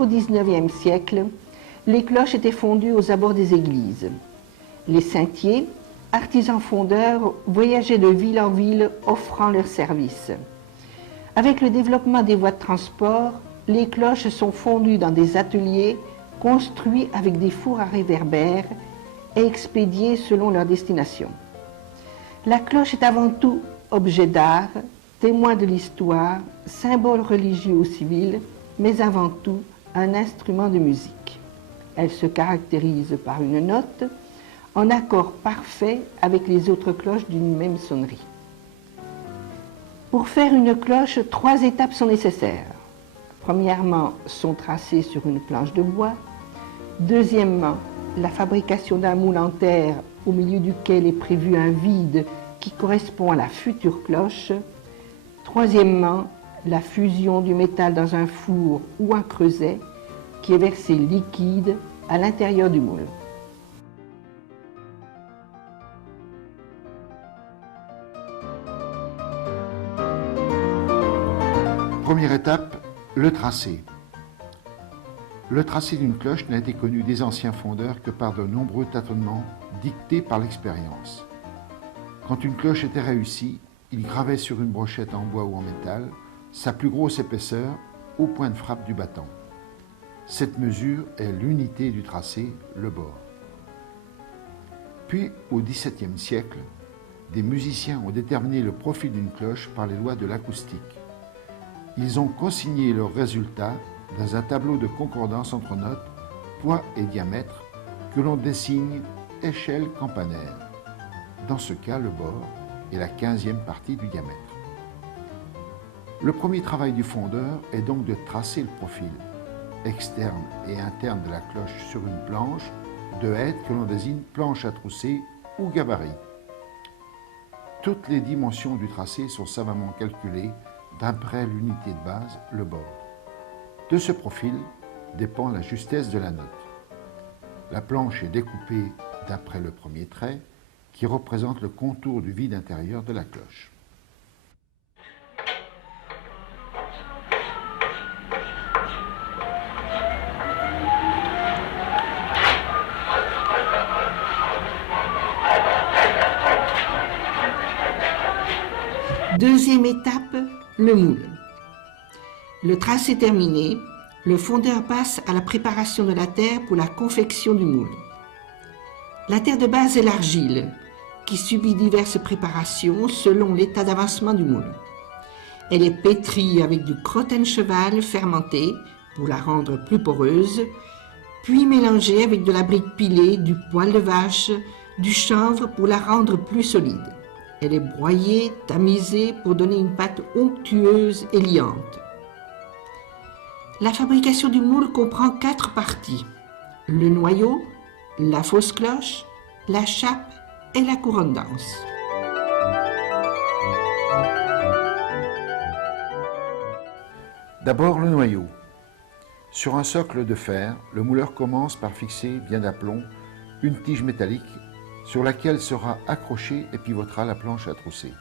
jusqu'au XIXe siècle, les cloches étaient fondues aux abords des églises. Les saintiers, artisans fondeurs, voyageaient de ville en ville offrant leurs services. Avec le développement des voies de transport, les cloches sont fondues dans des ateliers construits avec des fours à réverbères et expédiés selon leur destination. La cloche est avant tout objet d'art, témoin de l'histoire, symbole religieux ou civil, mais avant tout un instrument de musique. Elle se caractérise par une note en accord parfait avec les autres cloches d'une même sonnerie. Pour faire une cloche, 3 étapes sont nécessaires. Premièrement, son tracé sur une planche de bois. Deuxièmement, la fabrication d'un moule en terre au milieu duquel est prévu un vide qui correspond à la future cloche. Troisièmement, la fusion du métal dans un four ou un creuset qui est versé liquide à l'intérieur du moule. Première étape, le tracé. Le tracé d'une cloche n'a été connu des anciens fondeurs que par de nombreux tâtonnements dictés par l'expérience. Quand une cloche était réussie, il gravait sur une brochette en bois ou en métal sa plus grosse épaisseur au point de frappe du battant. Cette mesure est l'unité du tracé, le bord. Puis, au XVIIe siècle, des musiciens ont déterminé le profil d'une cloche par les lois de l'acoustique. Ils ont consigné leurs résultats dans un tableau de concordance entre notes, poids et diamètre que l'on désigne échelle campanaire. Dans ce cas, le bord est la 15e partie du diamètre. Le premier travail du fondeur est donc de tracer le profil externe et interne de la cloche sur une planche de hêtre que l'on désigne planche à trousser ou gabarit. Toutes les dimensions du tracé sont savamment calculées d'après l'unité de base, le bord. De ce profil dépend la justesse de la note. La planche est découpée d'après le premier trait qui représente le contour du vide intérieur de la cloche. Deuxième étape, le moule. Le tracé terminé, le fondeur passe à la préparation de la terre pour la confection du moule. La terre de base est l'argile, qui subit diverses préparations selon l'état d'avancement du moule. Elle est pétrie avec du crottin de cheval fermenté pour la rendre plus poreuse, puis mélangée avec de la brique pilée, du poil de vache, du chanvre pour la rendre plus solide. Elle est broyée, tamisée pour donner une pâte onctueuse et liante. La fabrication du moule comprend 4 parties: le noyau, la fausse cloche, la chape et la couronne d'anse. D'abord le noyau. Sur un socle de fer, le mouleur commence par fixer, bien d'aplomb, une tige métallique sur laquelle sera accrochée et pivotera la planche à trousser.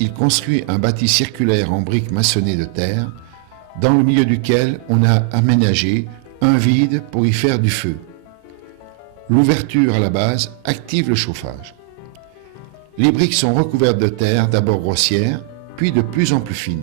il construit un bâti circulaire en briques maçonnées de terre, dans le milieu duquel on a aménagé un vide pour y faire du feu. L'ouverture à la base active le chauffage. Les briques sont recouvertes de terre, d'abord grossière, puis de plus en plus fine.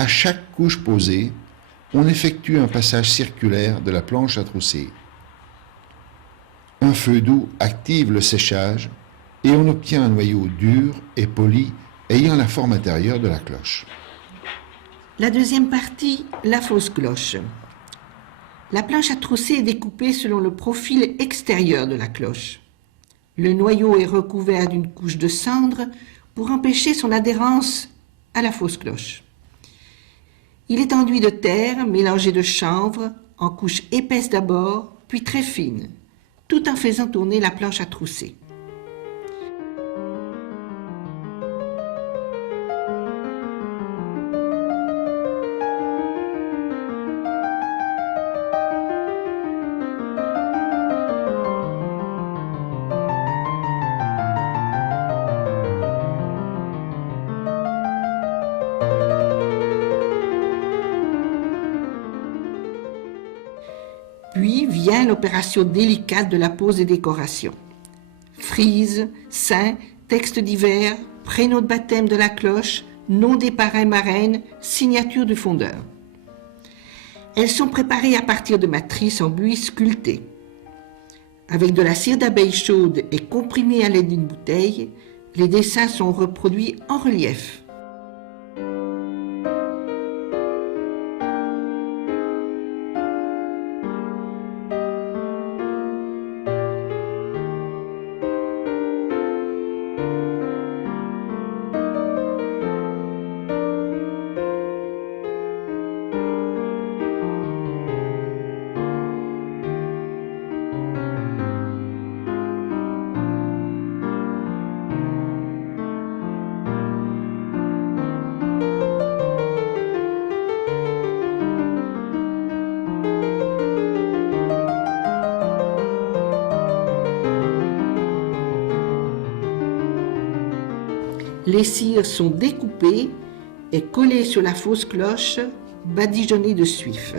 À chaque couche posée, on effectue un passage circulaire de la planche à trousser. Un feu doux active le séchage et on obtient un noyau dur et poli ayant la forme intérieure de la cloche. La deuxième partie, la fausse cloche. La planche à trousser est découpée selon le profil extérieur de la cloche. Le noyau est recouvert d'une couche de cendre pour empêcher son adhérence à la fausse cloche. Il est enduit de terre mélangée de chanvre en couche épaisse d'abord, puis très fine, tout en faisant tourner la planche à trousser. Puis vient l'opération délicate de la pose des décorations. Frises, seins, textes divers, prénom de baptême de la cloche, nom des parrains marraines, signature du fondeur. Elles sont préparées à partir de matrices en buis sculptées. Avec de la cire d'abeille chaude et comprimée à l'aide d'une bouteille, les dessins sont reproduits en relief. Les cires sont découpées et collées sur la fausse cloche, badigeonnée de suif.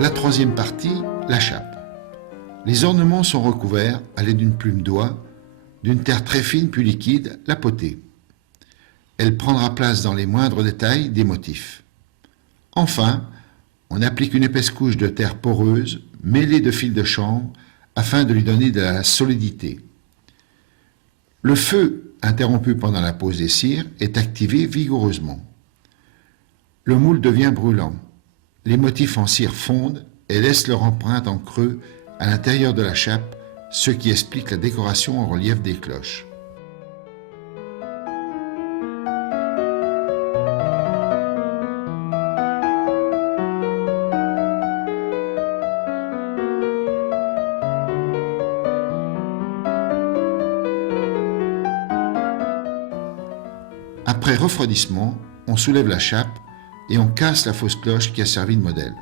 La troisième partie, la chape. Les ornements sont recouverts à l'aide d'une plume d'oie, d'une terre très fine puis liquide, la potée. Elle prendra place dans les moindres détails des motifs. Enfin, on applique une épaisse couche de terre poreuse mêlée de fils de chanvre afin de lui donner de la solidité. Le feu, interrompu pendant la pose des cires, est activé vigoureusement. Le moule devient brûlant. Les motifs en cire fondent et laissent leur empreinte en creux à l'intérieur de la chape, ce qui explique la décoration en relief des cloches. Après refroidissement, on soulève la chape et on casse la fausse cloche qui a servi de modèle.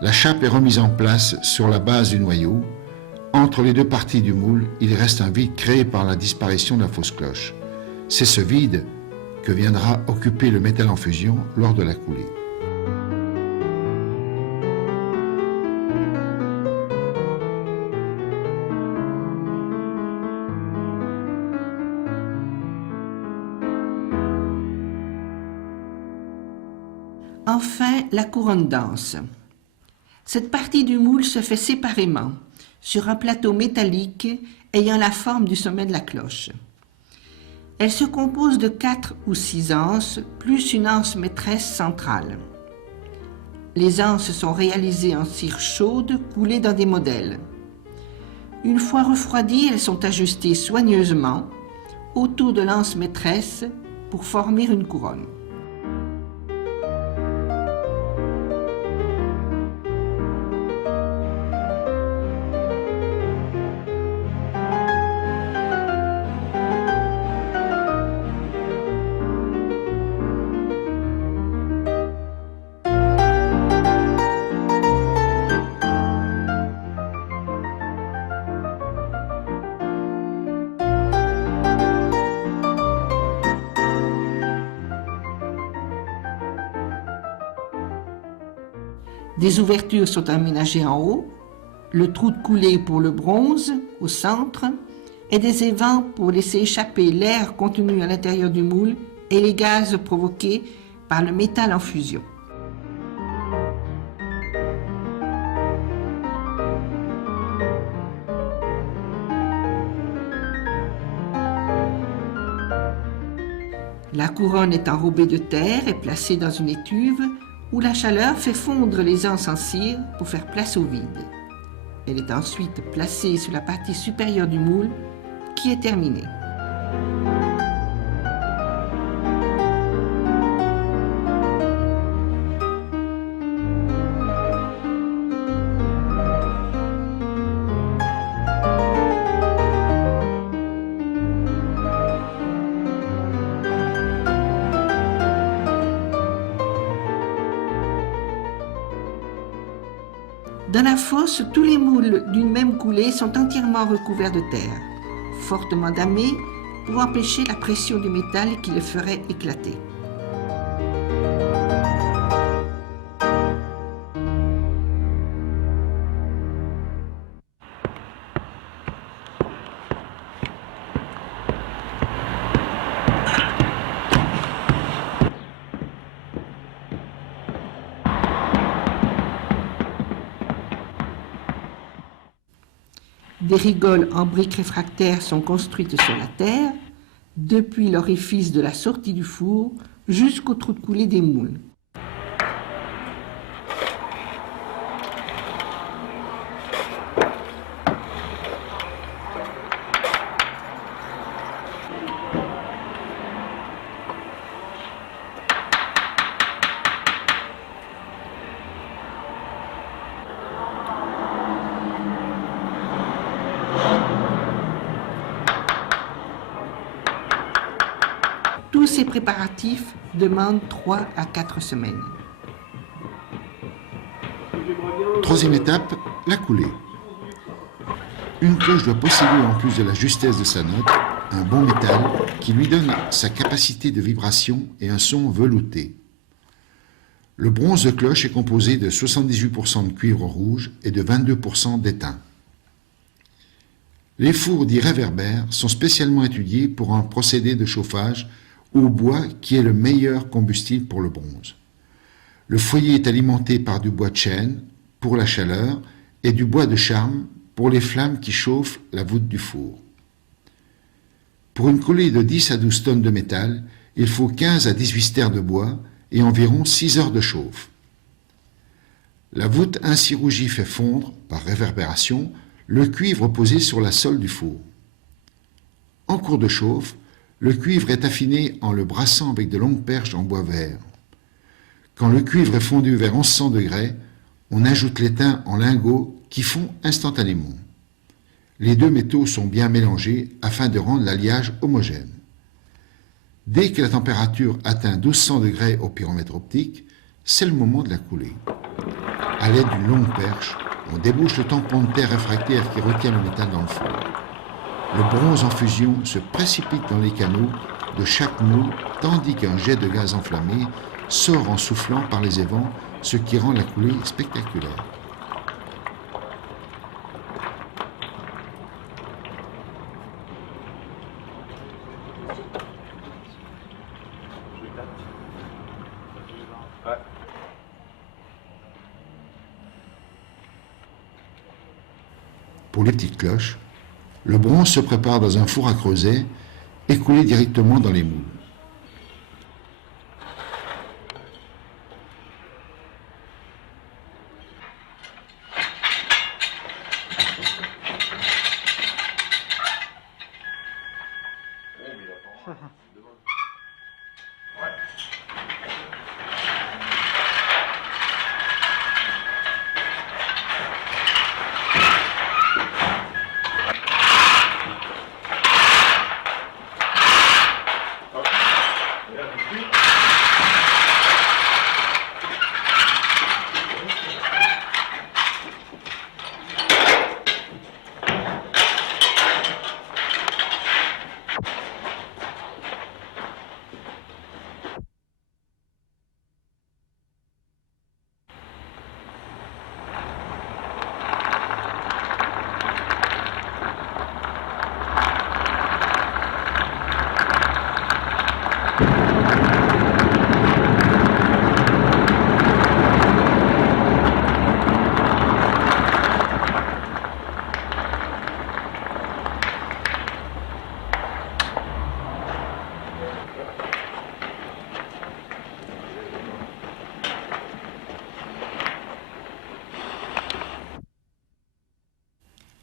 La chape est remise en place sur la base du noyau. Entre les deux parties du moule, il reste un vide créé par la disparition de la fausse cloche. C'est ce vide que viendra occuper le métal en fusion lors de la coulée. Enfin, la couronne d'anse. Cette partie du moule se fait séparément, sur un plateau métallique ayant la forme du sommet de la cloche. Elle se compose de 4 ou 6 anses, plus une anse maîtresse centrale. Les anses sont réalisées en cire chaude coulée dans des modèles. Une fois refroidies, elles sont ajustées soigneusement autour de l'anse maîtresse pour former une couronne. Des ouvertures sont aménagées en haut, le trou de coulée pour le bronze au centre et des évents pour laisser échapper l'air contenu à l'intérieur du moule et les gaz provoqués par le métal en fusion. La couronne est enrobée de terre et placée dans une étuve où la chaleur fait fondre les anses en cire pour faire place au vide. Elle est ensuite placée sur la partie supérieure du moule qui est terminée. Dans la fosse, tous les moules d'une même coulée sont entièrement recouverts de terre, fortement damés pour empêcher la pression du métal qui le ferait éclater. Des rigoles en briques réfractaires sont construites sur la terre, depuis l'orifice de la sortie du four jusqu'au trou de coulée des moules. Tous ces préparatifs demandent 3 à 4 semaines. Troisième étape, la coulée. Une cloche doit posséder, en plus de la justesse de sa note, un bon métal qui lui donne sa capacité de vibration et un son velouté. Le bronze de cloche est composé de 78% de cuivre rouge et de 22% d'étain. Les fours dits réverbères sont spécialement étudiés pour un procédé de chauffage au bois qui est le meilleur combustible pour le bronze. Le foyer est alimenté par du bois de chêne pour la chaleur et du bois de charme pour les flammes qui chauffent la voûte du four. Pour une coulée de 10 à 12 tonnes de métal, il faut 15 à 18 stères de bois et environ 6 heures de chauffe. La voûte ainsi rougie fait fondre, par réverbération, le cuivre posé sur la sole du four. En cours de chauffe, le cuivre est affiné en le brassant avec de longues perches en bois vert. Quand le cuivre est fondu vers 1100 degrés, on ajoute l'étain en lingots qui fond instantanément. Les deux métaux sont bien mélangés afin de rendre l'alliage homogène. Dès que la température atteint 1200 degrés au pyromètre optique, c'est le moment de la couler. À l'aide d'une longue perche, on débouche le tampon de terre réfractaire qui retient le métal dans le fond. Le bronze en fusion se précipite dans les canaux de chaque moule, tandis qu'un jet de gaz enflammé sort en soufflant par les évents, ce qui rend la coulée spectaculaire. Pour les petites cloches, le bronze se prépare dans un four à creuset et coulé directement dans les moules.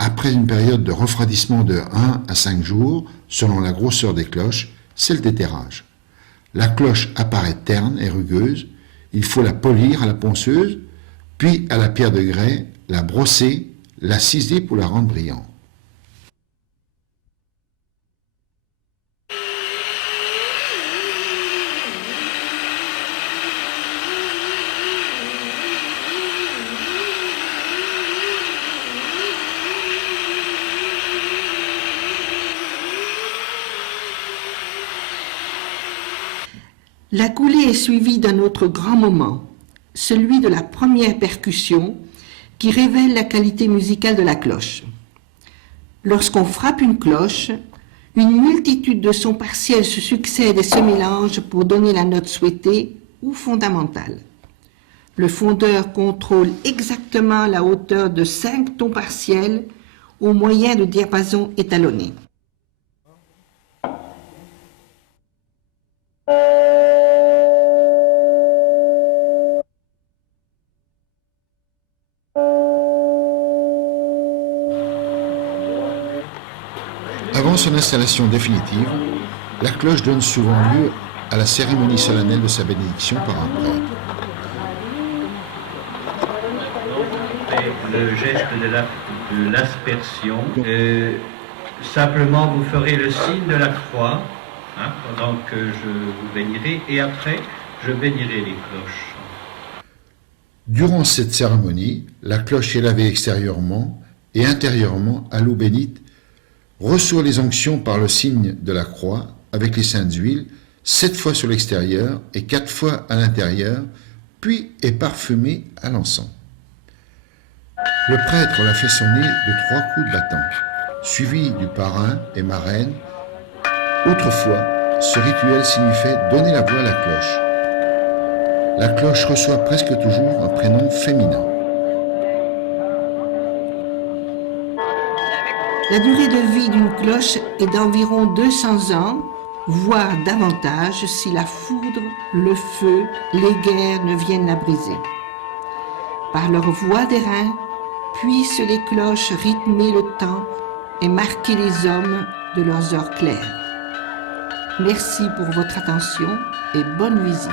Après une période de refroidissement de 1 à 5 jours, selon la grosseur des cloches, c'est le déterrage. La cloche apparaît terne et rugueuse, il faut la polir à la ponceuse, puis à la pierre de grès, la brosser, la ciseler pour la rendre brillante. La coulée est suivie d'un autre grand moment, celui de la première percussion qui révèle la qualité musicale de la cloche. Lorsqu'on frappe une cloche, une multitude de sons partiels se succèdent et se mélangent pour donner la note souhaitée ou fondamentale. Le fondeur contrôle exactement la hauteur de 5 tons partiels au moyen de diapasons étalonnés. Avant son installation définitive, la cloche donne souvent lieu à la cérémonie solennelle de sa bénédiction par un prêtre. Le geste de l'aspersion. Simplement, vous ferez le signe de la croix pendant que je vous bénirai, et après, je bénirai les cloches. Durant cette cérémonie, la cloche est lavée extérieurement et intérieurement à l'eau bénite, reçoit les onctions par le signe de la croix avec les saintes huiles, 7 fois sur l'extérieur et 4 fois à l'intérieur, puis est parfumée à l'encens. Le prêtre la fait sonner de 3 coups de bâton, suivi du parrain et marraine. Autrefois, ce rituel signifiait donner la voix à la cloche. La cloche reçoit presque toujours un prénom féminin. La durée de vie d'une cloche est d'environ 200 ans, voire davantage si la foudre, le feu, les guerres ne viennent la briser. Par leur voix d'airain, puissent les cloches rythmer le temps et marquer les hommes de leurs heures claires. Merci pour votre attention et bonne visite.